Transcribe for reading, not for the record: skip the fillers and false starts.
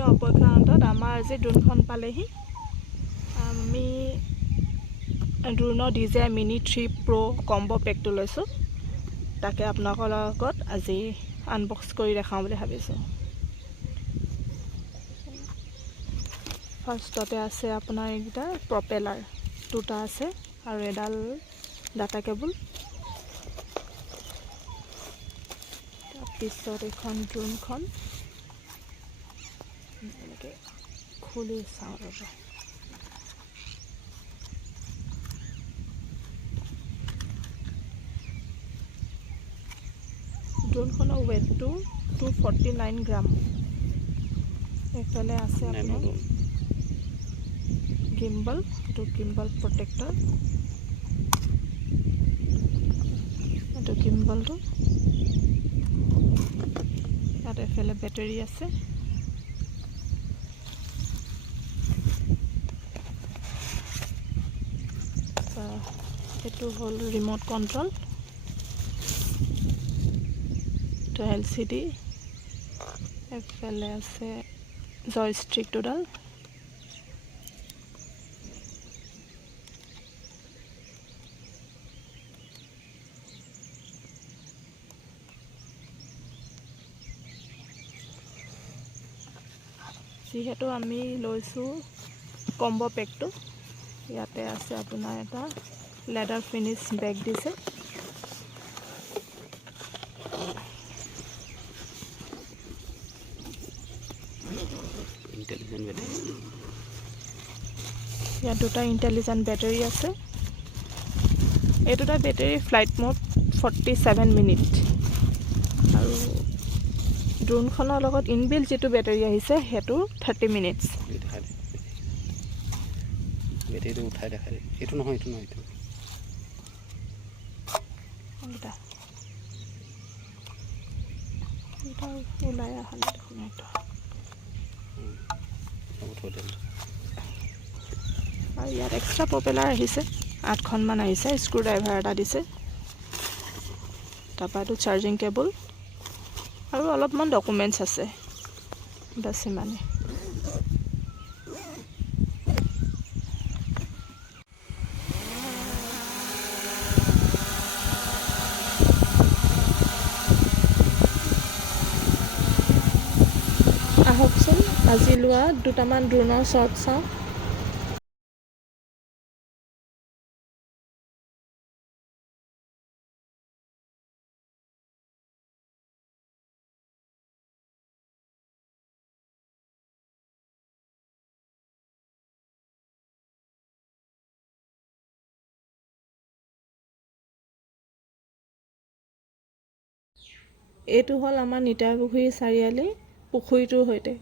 দিনৰ অপেক্ষাৰ অন্তত আমাৰ আজি ড্ৰোনখন পালেহি। আমি ড্ৰোনৰ DJI Mini 3 Pro কম্বো পেকটো লৈছোঁ। তাকে আপোনালোকৰ লগত আজি আনবক্স কৰি দেখাওঁ বুলি ভাবিছোঁ। ফাৰ্ষ্টতে আছে আপোনাৰ এইকেইটা প্ৰপেলাৰ দুটা আছে আৰু এডাল ডাটা কেবল। তাৰপিছত এইখন ড্ৰোনখন এনেকৈ খুলি চাওঁ ৰ'ব। ড্ৰোনখনৰ ৱেটটো 249 গ্ৰাম। এইফালে আছে আপোনাৰ গিম্বল, এইটো গিম্বল প্ৰটেক্টৰ, এইটো গিম্বলটো। ইয়াত এফালে বেটাৰী আছে। এইটো হ'ল ৰিম'ট কণ্ট্ৰল, এইটো LCD, এফালে আছে জয়ষ্টিক দুডাল। যিহেতু আমি লৈছোঁ কম্বো পেকটো, ইয়াতে আছে আপোনাৰ এটা লেডাৰ ফিনিছ বেগ দিছে। ইয়াত দুটা ইণ্টেলিজেণ্ট বেটাৰী আছে। এই দুটা বেটাৰী ফ্লাইট মোড 47 মিনিট, আৰু ড্ৰোনখনৰ লগত ইনবিল্ট যিটো বেটাৰী আহিছে সেইটো 30 মিনিটছ। বেটাৰীটো উঠাই দেখাই দে। এইটো নহয়, এইটো নহয়, এইটো ওলাই অহা নাই দেখোন। এইটো আৰু ইয়াত এক্সট্ৰা প্ৰপেলাৰ আহিছে, 8খনমান আহিছে। স্ক্ৰু ড্ৰাইভাৰ এটা দিছে। তাৰপৰা এইটো চাৰ্জিং কেবল আৰু অলপমান ডকুমেণ্টছ আছে, বাছ ইমানে। আহকচোন আজি লোৱা দুটামান ড্ৰোনৰ শ্বট চাওঁ। এইটো হ'ল আমাৰ নিতাইপুখুৰী চাৰিআলি পুখুৰীটোৰ সৈতে।